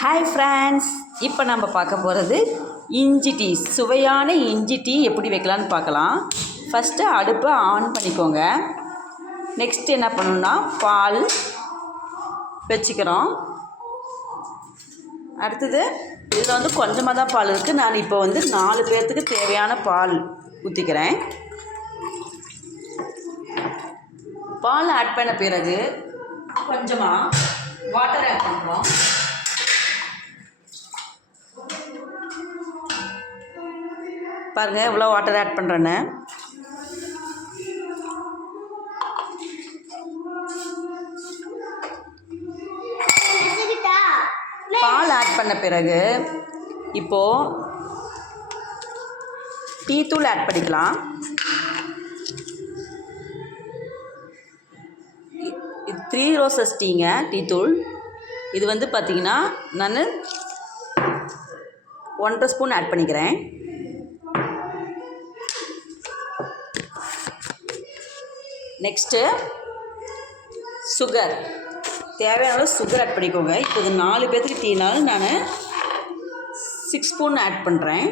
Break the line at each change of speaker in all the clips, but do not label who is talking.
Hi friends இப்போ நம்ம பார்க்க போகிறது இஞ்சி டீ. சுவையான இஞ்சி டீ எப்படி வைக்கலான்னு பார்க்கலாம். ஃபஸ்ட்டு அடுப்பை ஆன் பண்ணிக்கோங்க. நெக்ஸ்ட் என்ன பண்ணணும்னா பால் வச்சுக்கிறோம். அடுத்தது இதில் வந்து கொஞ்சமாக தான் பால் இருக்குது நான் இப்போ வந்து நாலு பேர்த்துக்கு தேவையான பால் ஊற்றிக்கிறேன் பால் ஆட் பண்ண பிறகு கொஞ்சமாக வாட்டர் ஆட் பண்ணுறோம் பாருங்கள் எவ்வளோ வாட்டர் ஆட் பண்ணுறேன்னு பால் ஆட் பண்ண பிறகு இப்போது டீ தூள் ஆட் பண்ணிக்கலாம். இது த்ரீ ரோசஸ் டீங்க டீ தூள். இது வந்து பார்த்திங்கன்னா நான் ஒன்றரை ஸ்பூன் ஆட் பண்ணிக்கிறேன். நெக்ஸ்ட்டு சுகர் தேவையான அளவு சுகர் ஆட் பண்ணிக்கோங்க. இப்போ இது நாலு பேர்த்துக்கு டீனாலும் நான் சிக்ஸ் ஸ்பூன் ஆட் பண்ணுறேன்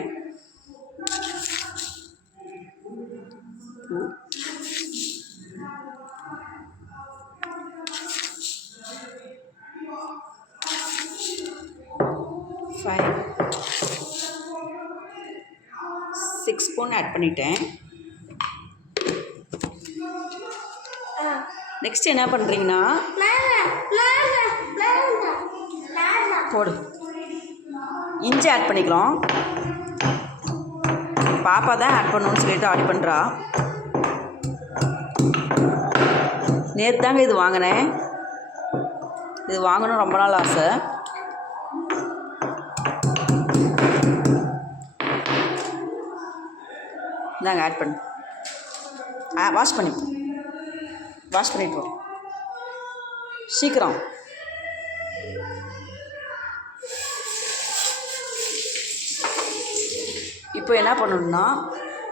ஃபைவ் சிக்ஸ் ஸ்பூன் ஆட் பண்ணிட்டேன். நெக்ஸ்ட் என்ன பண்ணுறீங்கன்னா போடு. இஞ்சி ஆட் பண்ணிக்கிறோம் பாப்பா தான் ஆட் பண்ணணும்னு சொல்லிட்டு ஆட் பண்ணுறா நேற்று தாங்க இது வாங்கினேன். இது வாங்கணும் ரொம்ப நாள் ஆசை. இந்தாங்க ஆட் பண்ணு. ஆ வாஷ் பண்ணிப்போம் வாஷ் பண்ணிட்டு சீக்கிரம். இப்போ என்ன பண்ணணும்னா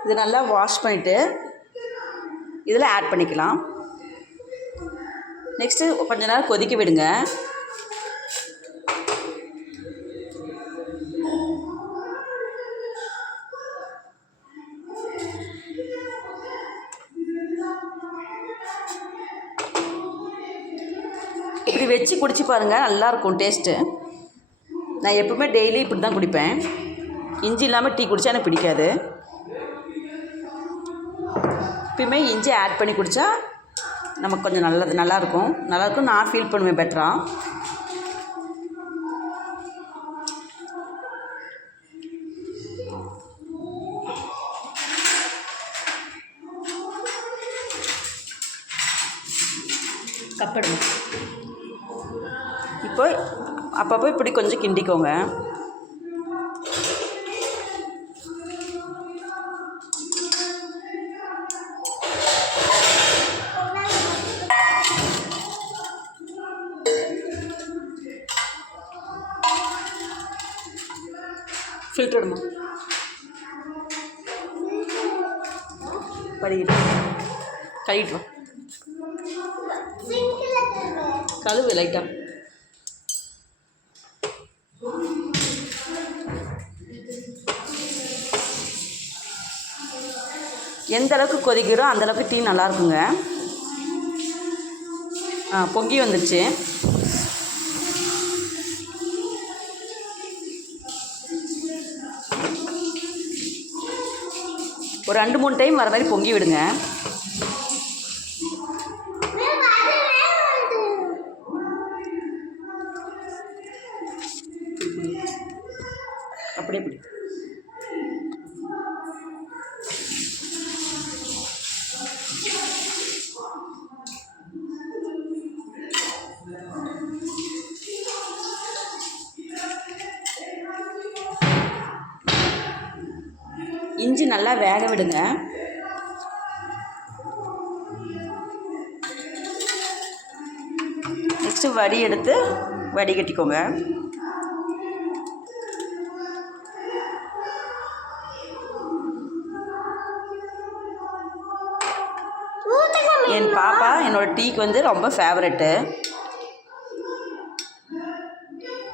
இது நல்லா வாஷ் பண்ணிவிட்டு இதில் ஆட் பண்ணிக்கலாம். நெக்ஸ்ட்டு கொஞ்ச நேரம் கொதிக்க விடுங்க. இப்படி வச்சு குடிச்சு பாருங்கள் நல்லாயிருக்கும் டேஸ்ட்டு நான் எப்பவுமே டெய்லி இப்படி தான் குடிப்பேன். இஞ்சி இல்லாமல் டீ குடித்தா எனக்கு பிடிக்காது. எப்பயுமே இஞ்சி ஆட் பண்ணி குடித்தா நமக்கு கொஞ்சம் நல்லது நல்லாயிருக்கும் நல்லாயிருக்கும் நான் ஃபீல் பண்ணுவேன் பெட்டராக கப்படுங்க இப்போ அப்பப்போ இப்படி கொஞ்சம் கிண்டிக்கோங்க. ஃபில்டர்மா படிக்கிட்டு கழுவிட்டு கழுவு லைட்டாக எந்த அளவுக்கு கொதிக்கிறோ அந்தளவுக்கு டீ நல்லா இருக்குங்க ஆ பொங்கி வந்துடுச்சு ஒரு ரெண்டு மூணு டைம் வர மாதிரி பொங்கி விடுங்க. அப்படியே பிடி. இஞ்சி நல்லா வேக விடுங்க. நெக்ஸ்ட்டு வடி எடுத்து வடிகட்டிக்கோங்க. என் பாப்பா என்னோட டீக்கு வந்து ரொம்ப ஃபேவரெட்டு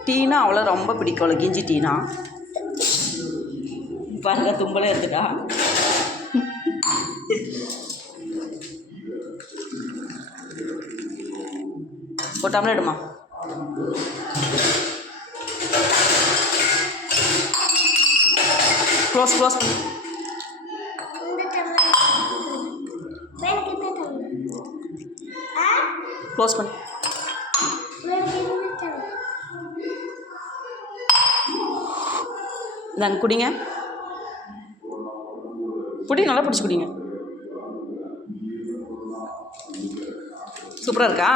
டீனா அவ்வளோ ரொம்ப பிடிக்கும் அவளை கிஞ்சி டீனா. பாருங்க தும்பலே எடுத்துட்டா. ஒரு டம்ளர் எடுமா? க்ளோஸ் க்ளோஸ் பண்ணி க்ளோஸ் பண்ணு. இந்தாங்க குடிங்க. குடி நல்லா பிடிச்சி குடிங்க. சூப்பராக இருக்கா?